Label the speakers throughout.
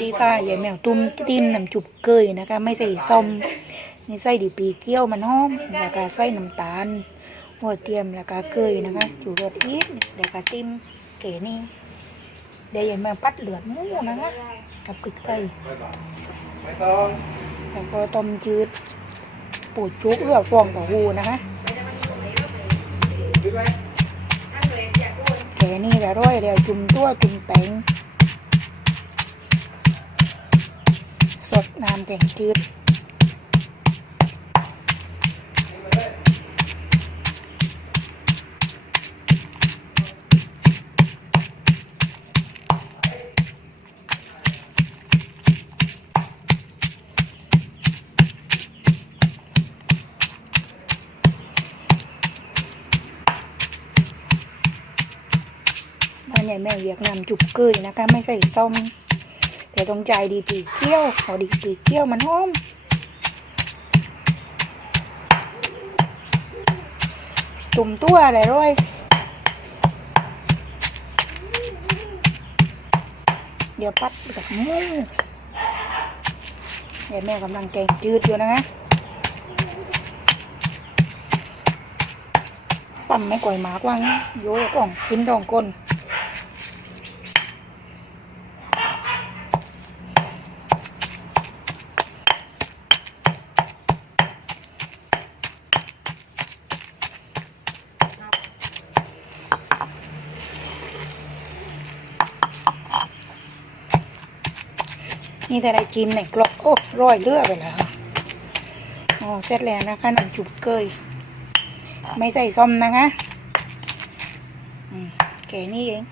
Speaker 1: ดีค่ะยายแมวตุ้มติ้มน้ำจุบเกยนะคะ ไม่ใส่ส้มนี่ใส่ดีปีเกี้ยวมันหอมแล้วก็ใส่น้ำตาลหัวเทียมแล้วก็เกยนะคะจูรสอีกแล้วก็ติ้มเก๋นี่เดี๋ยวยายแมวปัดเหลือดหมูนะคะกับกึกไก่
Speaker 2: ไม่ต้อง
Speaker 1: แล้วก็ต้มจืดปูจุกหรือว่าฟองต้าหู้นะคะ
Speaker 2: คิดไหม
Speaker 1: แค่นี้ก็ร้อยแล้วจุ่มตัวจุ่มแตงสด น้ำแกงจืดบ้านใหญ่แม่เวียกนำจุกเกยนะคะ ไม่ใส่ส้มแต่ต้องใจดีปีเกี้ยวพอดีปีเกี้ยวมันหอมจุ่มตัวอะไรร้อยเดี๋ยวปัดกับมูเดี๋ยวแม่กำลังแกงจืดอยู่นะคะปั่มไม่ก่อยหมากว่างโยต้องกินต้องก้น นี่แต่ได้กินเนี่ยกรอกโอ้ร้อยเลือไปแล้วอ๋อเสร็จแล้วนะคะน้ำจุบเกย ไม่ใส่ส้มนะคะแค่นี้เอง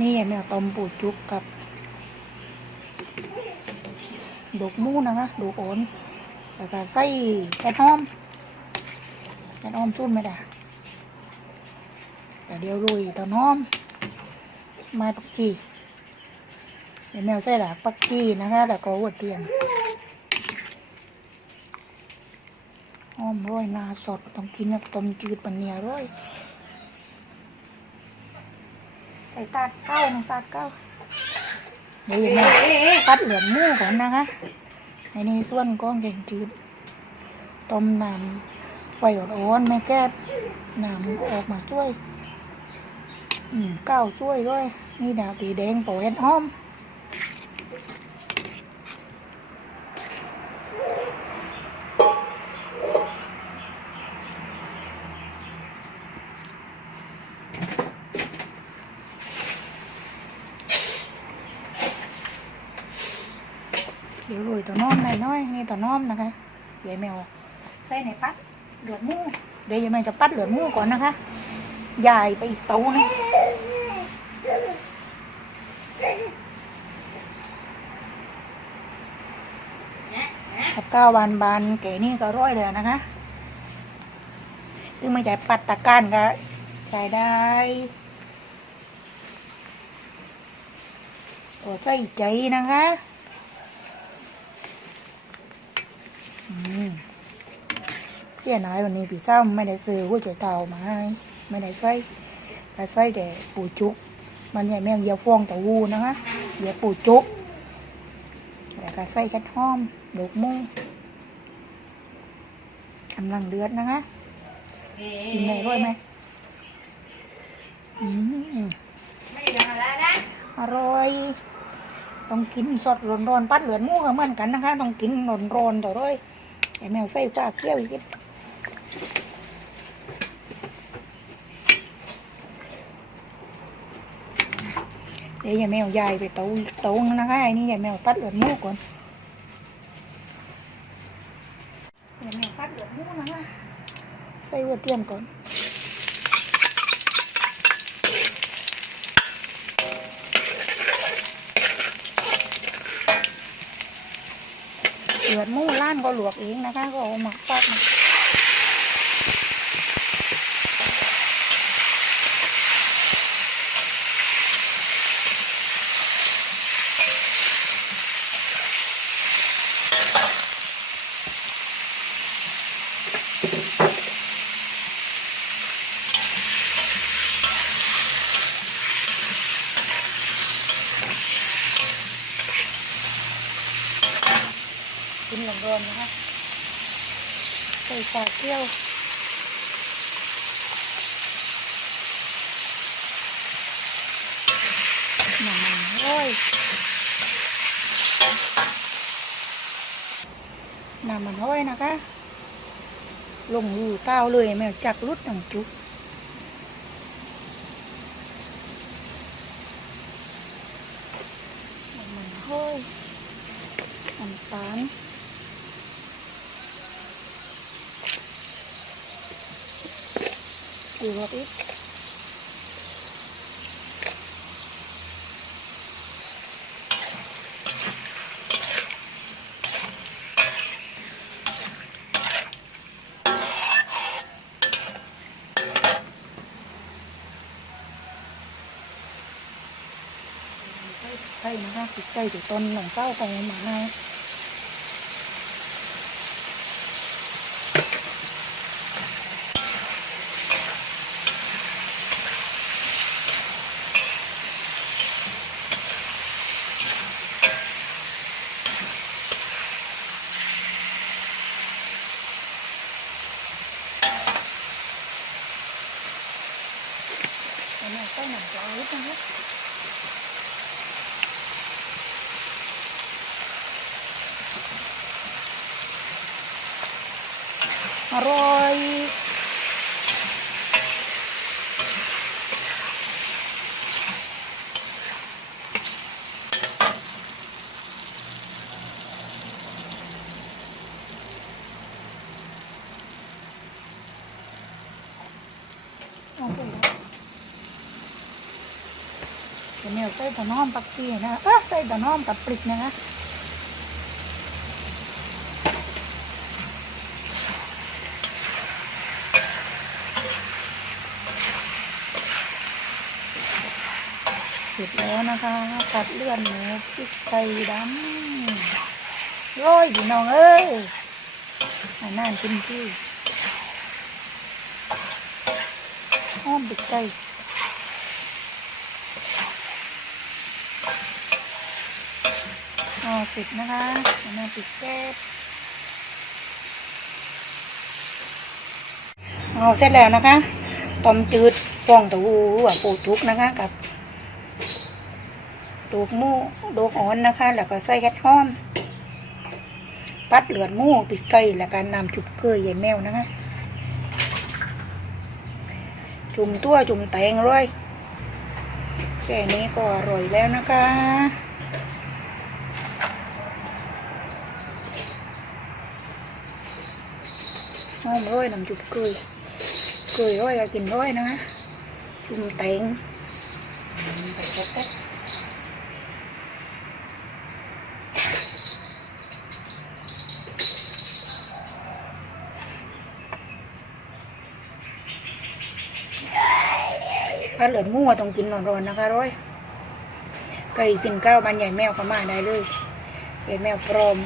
Speaker 1: นี่ยายแมวต้มปูจุกกับดอกมูนะคะดอกโอนแล้วก็ใส่แกนหอมแกนหอมสูนไม่ได้แต่เดี๋ยวลุยตอนหอมไม้ปักจี ยายแมวใส่หลักปักจีนะคะแล้วก็หัวเทียมหอมร้อยหนาสดต้องกินกับต้มจืดปันเนียร้อยใส่ตาดเก้าน้องตาดเก้าเดี๋ยวอย่างนี้ตัดเหลือมหมูก่อนนะคะในนี้ส่วนก้องแกงจืดต้มน้ำไว้อ่อนๆไม่แก้น้ำออกมาช่วยอืมเก้าช่วยด้วยนี่ดาวตีแดงโปเห็ดหอม เดี๋ยวโรยตัวน้อมหน่อยน้อยนี่ตัวน้อมนะคะเดี๋ยแมวใส่ในปัดเหลือมูเดี๋ยวยายแมวจะปัดเหลือมูก่อนนะคะยายไปอีกเตานะกับก้าวานบานๆแก่นี่ก็ร้อยแล้วนะคะซึ่งไม่ใช่ปัดตะการก็ใช้ได้ตัวใส่ใจนะคะ อืม เพี่ยน้อยวันนี้พี่เศร้าไม่ได้ซื้อหัวใจเต่ามาให้ไม่ได้ใส่แต่ใส่แต่ปูจุก มันใหญ่แม่งเหยียบฟองเต่าหูนะคะเหยียบปูจุกแล้วก็ใส่ชัดหอมดอกมุ้งกำลังเดือดนะคะชิมไหนอยร่อยไหมอืมอร่อย ต้องกินสดร้อนๆปัดเหลือนหมูก็เหมือนกันนะคะ ต้องกินร้อนๆต่อด้วยไอ้แมวใส่จ้าเกี้ยวอีกนิด เดี๋ยวยายแมวยายไปเตาเตานึงนะคะไอ้นี่ยายแมวปัดเหลือนหมูก่อนยายแมวปัดเหลือนหมูนะคะใส่หัวเทียมก่อนเลือดมูล้านก็หลวกเองนะคะก็เอามาปักมา อนนะคะ ใส่ปลาเกี้ยวน้ำมันห้อยน้ำมันห้อยนะคะ ลงรูเก้าเลยแมวจักรุดหนังจุกน้ำมันห้อยน้ำตาล ดูรอบอีกใช่นะคะติดใจถึงต้นหนัง เนียเอาไปแล้วเดี๋ยวแมวใส่ตะน้อมปักชีนะเอะใส่ตะน้อมกับปลิกนะคะเสร็จแล้วนะคะตัดเลือดหมูพริกไทยดำโร้อยพี่น้องเอ้ยอันนั่นกินที่ห้อมพริกไท ยอ๋อสร็จนะคะอันนั้นปิดแก๊สเอาเสร็จแล้วนะคะต้มจืดฟองเต้าหู้หัวปูทุกนะคะกับดูกมูดูกอ่อนนะคะ แล้วก็ใส่แคทหอม ปัดเหลือดมูติดไก่แล้วก็นำจุบเกยใหญ่แมวนะคะ จุ่มตัวจุ่มแตงร้อยแค่นี้ก็อร่อยแล้วนะคะ อมร้อยนำจุบเกยเกยร้อยก็กินร้อยนะจุ่มแตงไปแก๊กถ้าเหลือหมูอต้องกินร้อนๆนะคะร้อยไก่กินข้าวมันใหญ่แมวก็มาได้เลยใหญ่แมวพร้อม